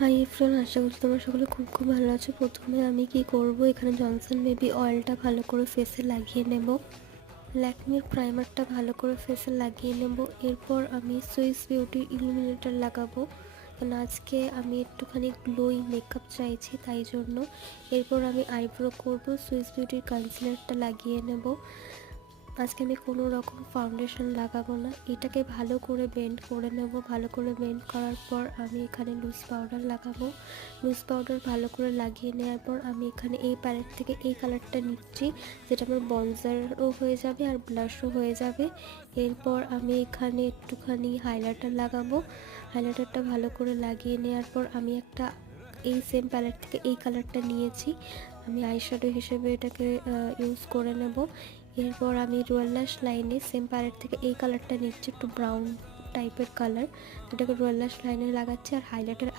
Hi everyone, আশা করছি তোমরা সকলে খুব খুব ভালো আছো। প্রথমে আমি কি করব, এখানে জনসন বেবি অয়েলটা ভালো করে ফেসে লাগিয়ে নেব। ল্যাকমির প্রাইমারটা ভালো করে ফেসে লাগিয়ে নেব। এরপর আমি সুইস বিউটির ইলুমিনেটর লাগাবো, কারণ আজকে আমি একটুখানি গ্লোই মেকআপ চাইছি, তাই জন্য। এরপর আমি আইব্রো করব, সুইস বিউটির কনসিলারটা লাগিয়ে নেব। আজকে আমি কোনো রকম ফাউন্ডেশন লাগাবো না, এটাকে ভালো করে ব্লেন্ড করে নেব। ভালো করে ব্লেন্ড করার পর আমি এখানে লুজ পাউডার লাগাবো। লুজ পাউডার ভালো করে লাগিয়ে নেওয়ার পর আমি এখানে এই প্যালেট থেকে এই কালারটা নিচ্ছি, যেটা আমার বনজারও হয়ে যাবে আর ব্লাশও হয়ে যাবে। এরপর আমি এখানে একটুখানি হাইলাইটার লাগাবো। হাইলাইটারটা ভালো করে লাগিয়ে নেওয়ার পর আমি একটা এই সেম প্যালেট থেকে এই কালারটা নিয়েছি, আমি আইশ্যাডো হিসেবে এটাকে ইউজ করে নেব। এরপর আমি রোয়াল ল্যাশ লাইনে সেম প্যালেট থেকে এই কালারটা নিচ্ছি, একটু ব্রাউন টাইপের কালার, এটাকে রোয়াল ল্যাশ লাইনে লাগাচ্ছি। আর হাইলাইটার